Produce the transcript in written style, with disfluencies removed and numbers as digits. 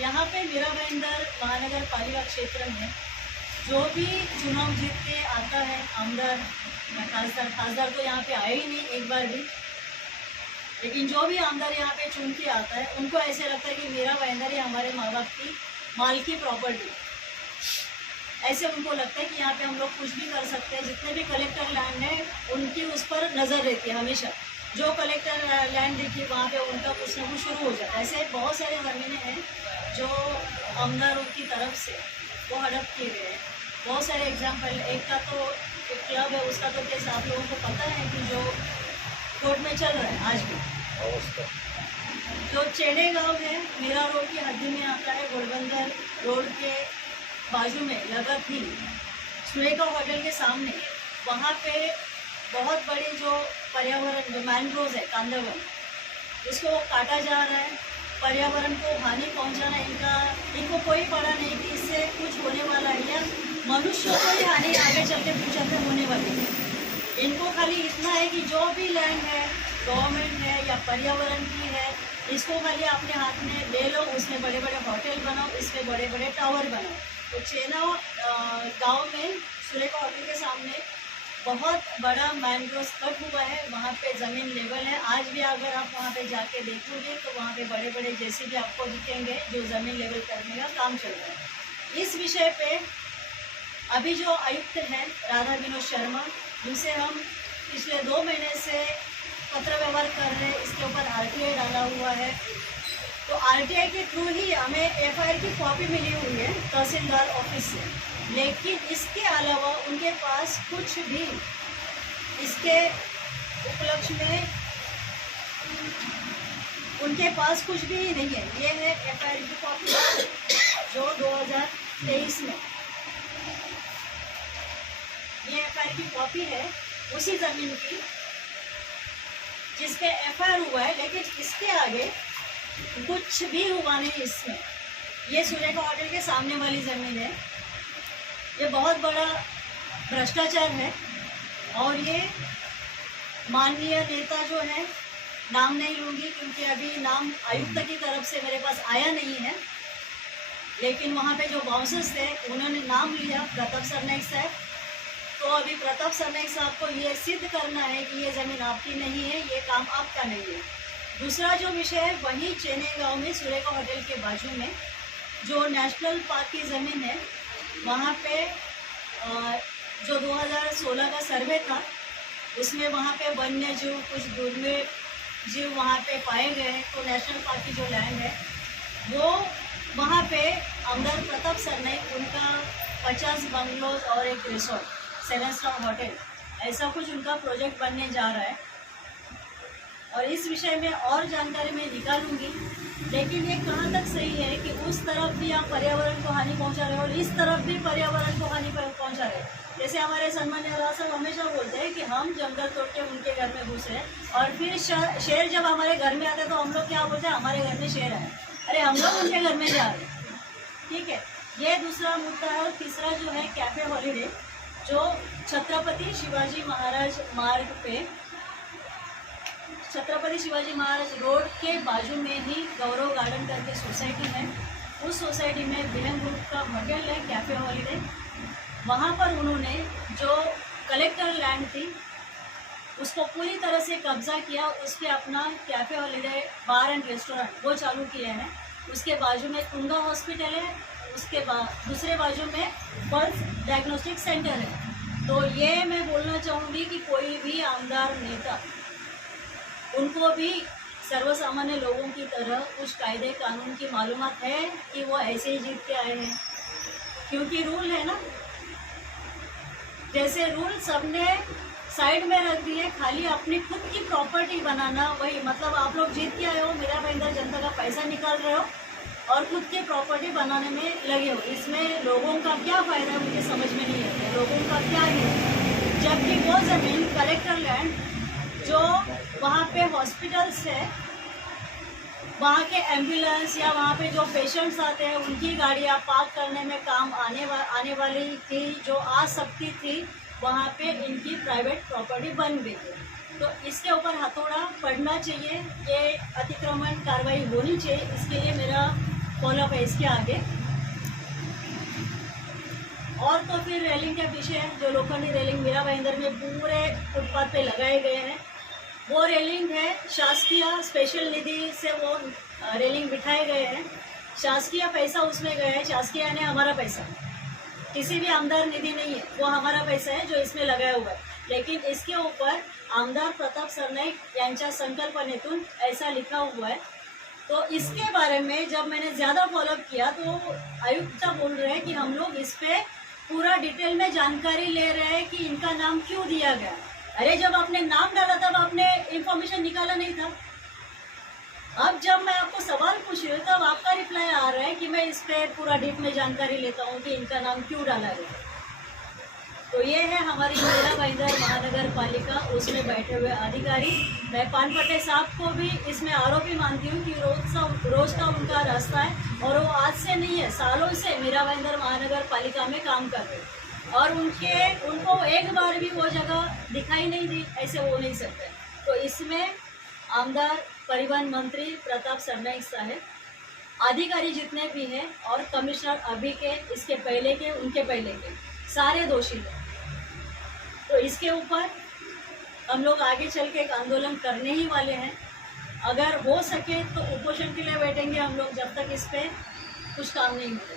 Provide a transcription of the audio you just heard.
यहाँ पे मीरा भाईंदर महानगर पालिका क्षेत्र में जो भी चुनाव जीत के आता है आमदार या खासदार तो यहाँ पे आए ही नहीं एक बार भी, लेकिन जो भी आमदार यहाँ पे चुन के आता है उनको ऐसे लगता है कि मीरा भाईंदर ही हमारे माँ बाप की माल की प्रॉपर्टी, ऐसे उनको लगता है कि यहाँ पे हम लोग कुछ भी कर सकते हैं। जितने भी कलेक्टर लैंड है उनकी उस पर नज़र रहती है हमेशा, जो कलेक्टर लैंड देखिए वहाँ पे उनका कुछ ना कुछ शुरू हो जाता है। ऐसे बहुत सारे ज़मीनें हैं जो आमदारों की तरफ से वो हड़प किए गए हैं। बहुत सारे एग्जाम्पल, एक का तो एक क्लब है उसका तो केस आप लोगों को पता है कि जो कोर्ट में चल रहा है आज भी। जो चेड़े गाँव है मीरा रोड की हद्दी में आता है, गोलबंदर रोड के बाजू में लगा थी सुरेखा होटल के सामने, वहाँ पे बहुत बड़ी जो पर्यावरण जो मैनग्रोव है कांदावन, उसको काटा जा रहा है। पर्यावरण को हानि पहुंचाना इनको कोई पड़ा नहीं कि इससे कुछ होने वाला है या मनुष्यों को ही हानि आगे चल के फ्यूचर में होने वाली है। इनको खाली इतना है कि जो भी लैंड है गवर्नमेंट है या पर्यावरण की है, इसको खाली अपने हाथ में ले लो, उसमें बड़े बड़े होटल बनाओ, इसमें बड़े बड़े टावर बनाओ। तो चेनाव गांव में सुरेखा होटल के सामने बहुत बड़ा मैनग्रोव कट हुआ है, वहाँ पे ज़मीन लेवल है। आज भी अगर आप वहाँ पे जाके देखोगे तो वहाँ पे बड़े बड़े जेसीबी आपको दिखेंगे जो ज़मीन लेवल करने का काम चल रहा है। इस विषय पे अभी जो आयुक्त हैं राधा विनोद शर्मा, जिनसे हम पिछले 2 महीने से पत्र व्यवहार कर रहे हैं, इसके ऊपर RTI डाला हुआ है। तो RTI के थ्रू ही हमें FIR की कॉपी मिली हुई है तहसीलदार ऑफिस से, लेकिन इसके अलावा उनके पास कुछ भी इसके उपलक्ष्य में उनके पास कुछ भी नहीं है। ये है FIR की कॉपी जो 2023 में ये FIR की कॉपी है उसी ज़मीन की जिसके FIR हुआ है, लेकिन इसके आगे कुछ भी हुआ नहीं इसमें। ये सुरेखा होटल के सामने वाली ज़मीन है। ये बहुत बड़ा भ्रष्टाचार है और ये माननीय नेता जो है, नाम नहीं लूँगी क्योंकि अभी नाम आयुक्त की तरफ से मेरे पास आया नहीं है, लेकिन वहाँ पे जो बाउंसर्स थे उन्होंने नाम लिया प्रताप सरनाइक साहब। तो अभी प्रताप सरनाइक साहब को ये सिद्ध करना है कि ये ज़मीन आपकी नहीं है, ये काम आपका नहीं है। दूसरा जो विषय है वहीं चेने गाँव में सुरेखा होटल के बाजू में जो नेशनल पार्क की ज़मीन है, वहाँ पे जो 2016 का सर्वे था उसमें वहाँ पे वन्य जीव कुछ दुर्मिल जीव वहाँ पे पाए गए हैं। तो नेशनल पार्क की जो लैंड है वो वहाँ पे आमदार प्रताप सरनाइक उनका 50 बंगलोज और एक रिसोर्ट 7 स्टार होटल ऐसा कुछ उनका प्रोजेक्ट बनने जा रहा है। और इस विषय में और जानकारी मैं निकालूंगी, लेकिन ये कहाँ तक सही है कि उस तरफ भी आप पर्यावरण को हानि पहुँचा रहे हो और इस तरफ भी पर्यावरण को हानि पहुँचा रहे हैं। जैसे हमारे सम्मान्य राज साहब हमेशा बोलते हैं कि हम जंगल तोड़ के उनके घर में घुसे और फिर शेर जब हमारे घर में आते हैं तो हम लोग क्या बोलते हैं, हमारे घर में शेर आए, अरे हम लोग उनके घर में जा रहे हैं। ठीक है, ये दूसरा मुद्दा है। और तीसरा जो है कैफ़े हॉलीडे, जो छत्रपति शिवाजी महाराज मार्ग पे छत्रपति शिवाजी महाराज रोड के बाजू में ही गौरव गार्डन करके सोसाइटी है। उस सोसाइटी में बिलन ग्रुप का होटल है कैफ़े हॉलीडे। वहाँ पर उन्होंने जो कलेक्टर लैंड थी उसको पूरी तरह से कब्जा किया, उस पर अपना cafe holiday bar and restaurant वो चालू किया है। उसके बाजू में तुंगा हॉस्पिटल है, उसके दूसरे बाजू में पल्स डायग्नोस्टिक सेंटर है। तो ये मैं बोलना चाहूँगी कि कोई भी आमदार नेता उनको भी सर्वसामान्य लोगों की तरह कुछ कायदे कानून की मालूमात है कि वो ऐसे ही जीत के आए हैं, क्योंकि रूल है ना, जैसे रूल सबने साइड में रख दिए, खाली अपनी खुद की प्रॉपर्टी बनाना, वही मतलब आप लोग जीत के आए हो, मीरा भाईंदर जनता का पैसा निकाल रहे हो और खुद की प्रॉपर्टी बनाने में लगे हो। इसमें लोगों का क्या फ़ायदा है मुझे समझ में नहीं आता, लोगों का क्या है, जबकि वो ज़मीन कलेक्टर लैंड जो वहाँ पे हॉस्पिटल्स है, वहाँ के एम्बुलेंस या वहाँ पे जो पेशेंट्स आते हैं उनकी गाड़ियाँ पार्क करने में काम आने वाली थी, जो आ सकती थी, वहाँ पे इनकी प्राइवेट प्रॉपर्टी बन गई है। तो इसके ऊपर हथौड़ा पड़ना चाहिए, ये अतिक्रमण कार्रवाई होनी चाहिए। इसके लिए मेरा फॉलोअप है इसके आगे। और तो फिर रेलिंग के पीछे जो लोखंडी रेलिंग मीरा भाईंदर में पूरे फुटपाथ पे लगाए गए हैं, वो रेलिंग है शासकीय स्पेशल निधि से वो रेलिंग बिठाए गए हैं। शासकीय पैसा उसमें गया है, शासकीय यानी हमारा पैसा, किसी भी आमदार निधि नहीं है, वो हमारा पैसा है जो इसमें लगाया हुआ है। लेकिन इसके ऊपर आमदार प्रताप सरनाईक यांच्या संकल्पनेतून ऐसा लिखा हुआ है। तो इसके बारे में जब मैंने ज़्यादा फॉलोअप किया तो आयुक्त बोल रहे हैं कि हम लोग इस पे पूरा डिटेल में जानकारी ले रहे हैं कि इनका नाम क्यों दिया गया। अरे जब आपने नाम डाला तब आपने इंफॉर्मेशन निकाला नहीं था। अब जब मैं आपको सवाल पूछ रही हूँ तब आपका रिप्लाई आ रहा है कि मैं इस पे पूरा डीप में जानकारी लेता हूँ कि इनका नाम क्यों डाला गया। तो ये है हमारी मीरा भाईंदर महानगर पालिका, उसमें बैठे हुए अधिकारी। मैं पानपट्टे साहब को भी इसमें आरोपी मानती हूँ कि रोज का उनका रास्ता है और वो आज से नहीं है, सालों से मीरा भाईंदर महानगर पालिका में काम कर रहे हैं और उनको एक बार भी वो जगह दिखाई नहीं दी, ऐसे हो नहीं सकते। तो इसमें आमदार परिवहन मंत्री प्रताप सरनाईक साहब, अधिकारी जितने भी हैं और कमिश्नर अभी के, इसके पहले के, उनके पहले के, सारे दोषी हैं। तो इसके ऊपर हम लोग आगे चल के एक आंदोलन करने ही वाले हैं। अगर हो सके तो उपोषण के लिए बैठेंगे हम लोग जब तक इस पे कुछ काम नहीं मिले।